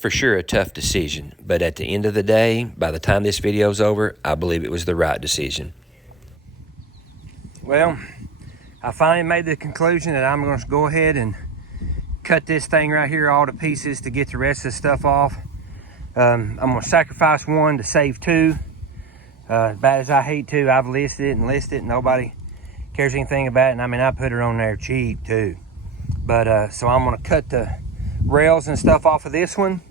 For sure a tough decision, but at the end of the day, by the time this video's over, I believe it was the right decision. Well, I finally made the conclusion that I'm going to go ahead and cut this thing right here all to pieces to get the rest of the stuff off. I'm going to sacrifice one to save two. As bad as I hate to, I've listed it, and nobody cares anything about it. And I mean, I put it on there cheap too. But so I'm going to cut the rails and stuff off of this one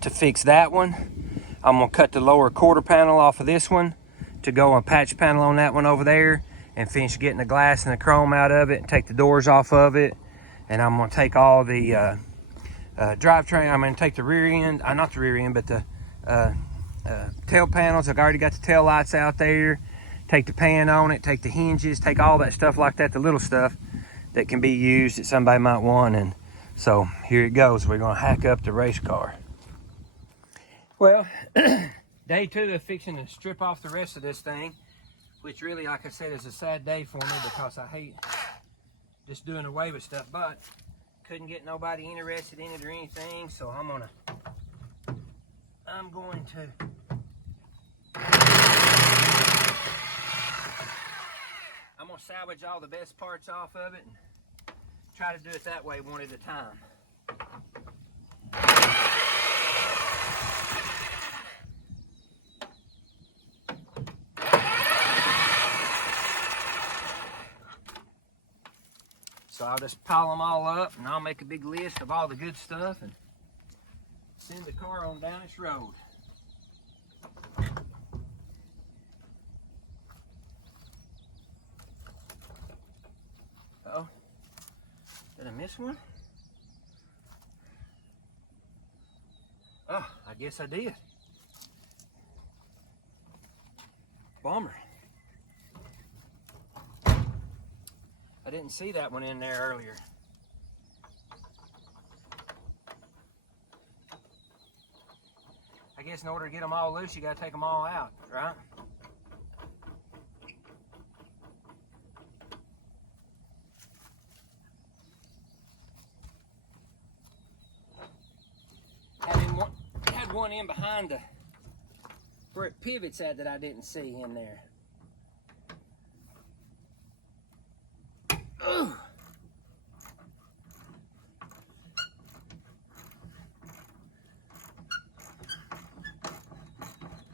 to fix that one. I'm going to cut the lower quarter panel off of this one to go a patch panel on that one over there, and finish getting the glass and the chrome out of it and take the doors off of it. And I'm going to take all the drivetrain, I'm going to take the rear end, not the rear end, but the tail panels. I've already got the tail lights out there. Take the pan on it, take the hinges, take all that stuff like that, the little stuff that can be used that somebody might want. And so here it goes. We're going to hack up the race car. Well, day two of fixing to strip off the rest of this thing, which really, like I said, is a sad day for me because I hate just doing away with stuff, but couldn't get nobody interested in it or anything, so I'm going to salvage all the best parts off of it and try to do it that way one at a time. So I'll just pile them all up, and I'll make a big list of all the good stuff and send the car on down its road. Uh-oh. Did I miss one? Oh, I guess I did. Bummer. I didn't see that one in there earlier. I guess in order to get them all loose, you gotta take them all out, right? Had one in behind where it pivots at that I didn't see in there. Ugh.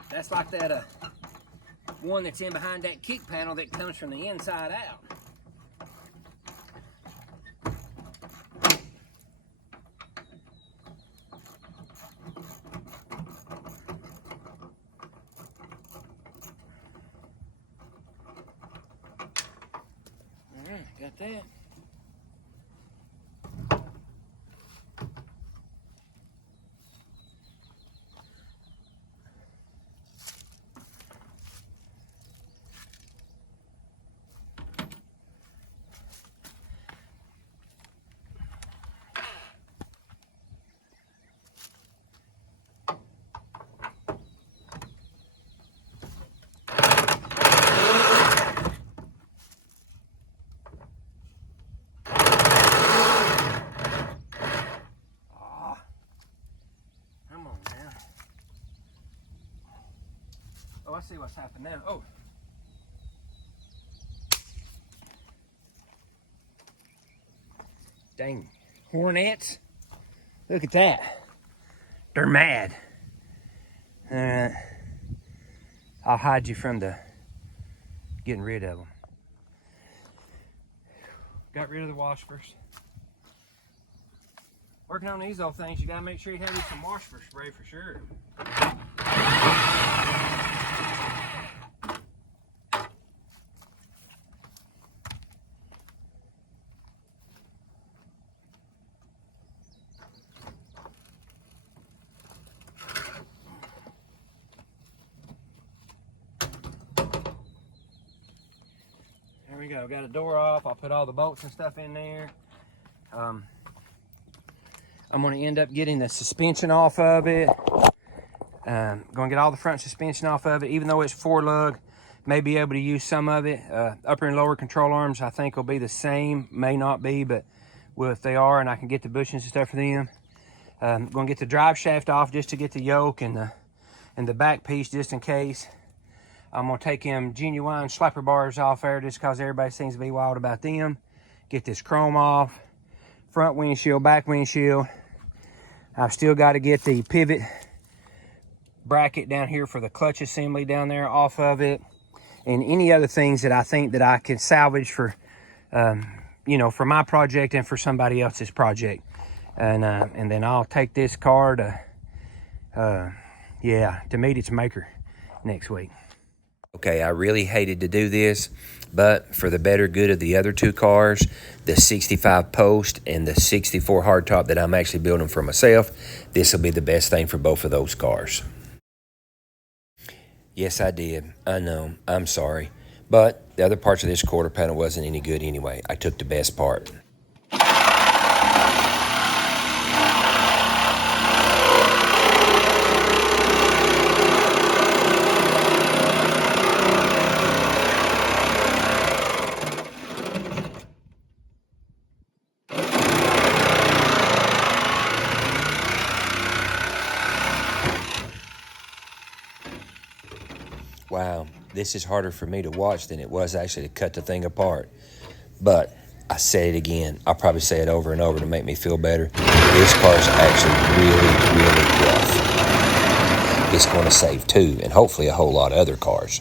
That's like that one that's in behind that kick panel that comes from the inside out. Got that. Oh, I see what's happened now. Oh. Dang. Hornets. Look at that. They're mad. I'll hide you from the getting rid of them. Got rid of the washers. Working on these old things, you gotta make sure you have you some washer spray for sure. There we go, got a door off. I'll put all the bolts and stuff in there. I'm gonna end up getting the suspension off of it. Gonna get all the front suspension off of it, even though it's 4-lug. May be able to use some of it. Upper and lower control arms I think will be the same, may not be, but well, if they are and I can get the bushings and stuff for them. I'm going to get the drive shaft off just to get the yoke and the back piece just in case. I'm going to take them genuine slapper bars off there just because everybody seems to be wild about them. Get this chrome off. Front windshield, back windshield. I've still got to get the pivot bracket down here for the clutch assembly down there off of it. And any other things that I think that I can salvage for, you know, for my project and for somebody else's project. And then I'll take this car to meet its maker next week. Okay, I really hated to do this, but for the better good of the other two cars, the 65 Post and the 64 hardtop that I'm actually building for myself, this will be the best thing for both of those cars. Yes, I did. I know. I'm sorry. But the other parts of this quarter panel wasn't any good anyway. I took the best part. Wow, this is harder for me to watch than it was actually to cut the thing apart. But I say it again. I'll probably say it over and over to make me feel better. This car is actually really, really rough. It's going to save too, and hopefully a whole lot of other cars.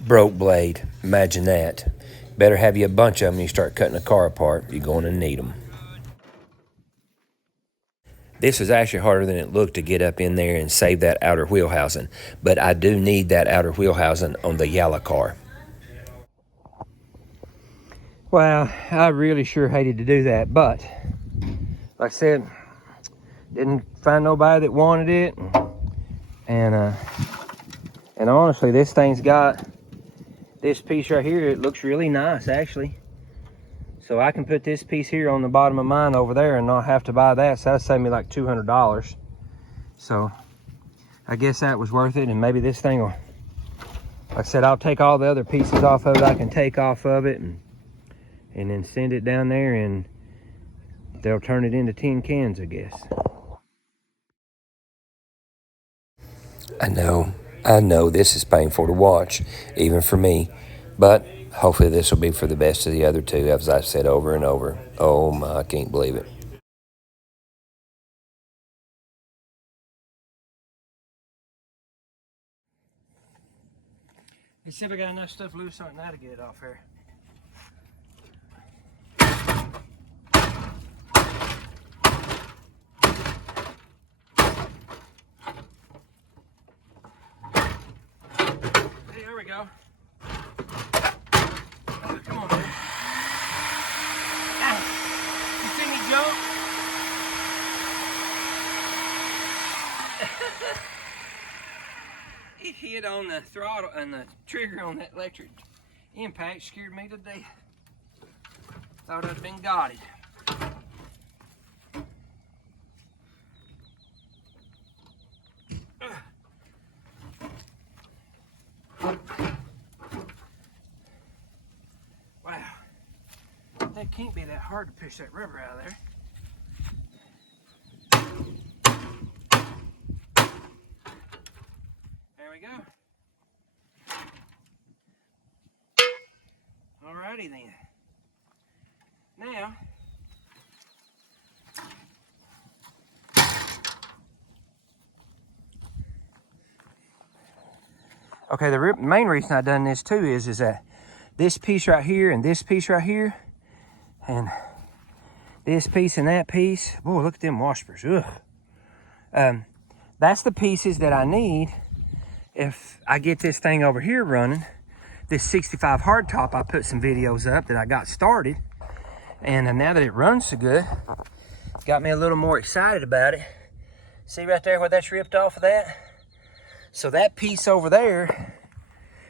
Broke blade. Imagine that. Better have you a bunch of them when you start cutting a car apart. You're going to need them. This is actually harder than it looked to get up in there and save that outer wheel housing. But I do need that outer wheel housing on the yellow car. Well, I really sure hated to do that. But, like I said, didn't find nobody that wanted it. And honestly, this thing's got this piece right here. It looks really nice, actually. So I can put this piece here on the bottom of mine over there and not have to buy that. So that'll save me like $200. So I guess that was worth it. And maybe this thing will, like I said, I'll take all the other pieces off of it I can take off of it and then send it down there and they'll turn it into tin cans, I guess. I know this is painful to watch, even for me, but hopefully this will be for the best of the other two, as I've said over and over. Oh my, I can't believe it. Let's see if I got enough stuff loose on now to get it off here. Hey, there we go. Oh, come on, man. Ah, you see me jump? It hit on the throttle and the trigger on that electric impact, scared me to death. Thought I'd been got it. Wow, that can't be that hard to push that rubber out of there. go. Alrighty then. Now, okay, the main reason I done this too is that this piece right here and this piece right here and this piece and that piece, boy, look at them washers. Ugh. That's the pieces that I need if I get this thing over here running. This 65 hardtop, I put some videos up that I got started, and now that it runs so good, got me a little more excited about it. See right there where that's ripped off of that? So that piece over there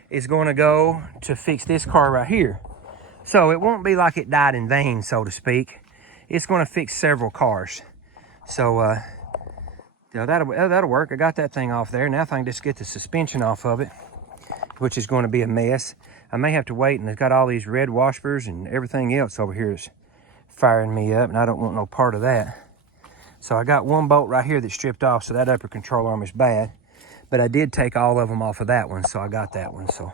is going to go to fix this car right here. So it won't be like it died in vain, so to speak. It's going to fix several cars. So you know, that'll work. I got that thing off there. Now if I can just get the suspension off of it, which is going to be a mess. I may have to wait, and it's got all these red washers and everything else over here is firing me up, and I don't want no part of that. So I got one bolt right here that's stripped off, so that upper control arm is bad. But I did take all of them off of that one, so I got that one. So,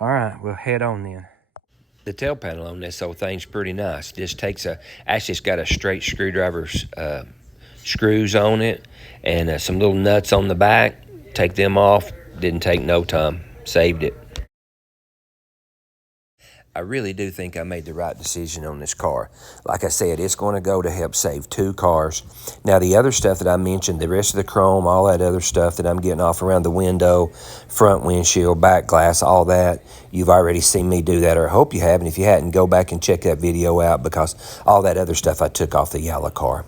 all right, we'll head on then. The tail panel on this old thing's pretty nice. Just takes actually it's got a straight screwdriver's screws on it, and some little nuts on the back. Take them off. Didn't take no time. Saved it. I really do think I made the right decision on this car. Like I said, it's going to go to help save 2 cars. Now, the other stuff that I mentioned, the rest of the chrome, all that other stuff that I'm getting off around the window, front windshield, back glass, all that, you've already seen me do that, or I hope you have. And if you hadn't, go back and check that video out, because all that other stuff I took off the yellow car.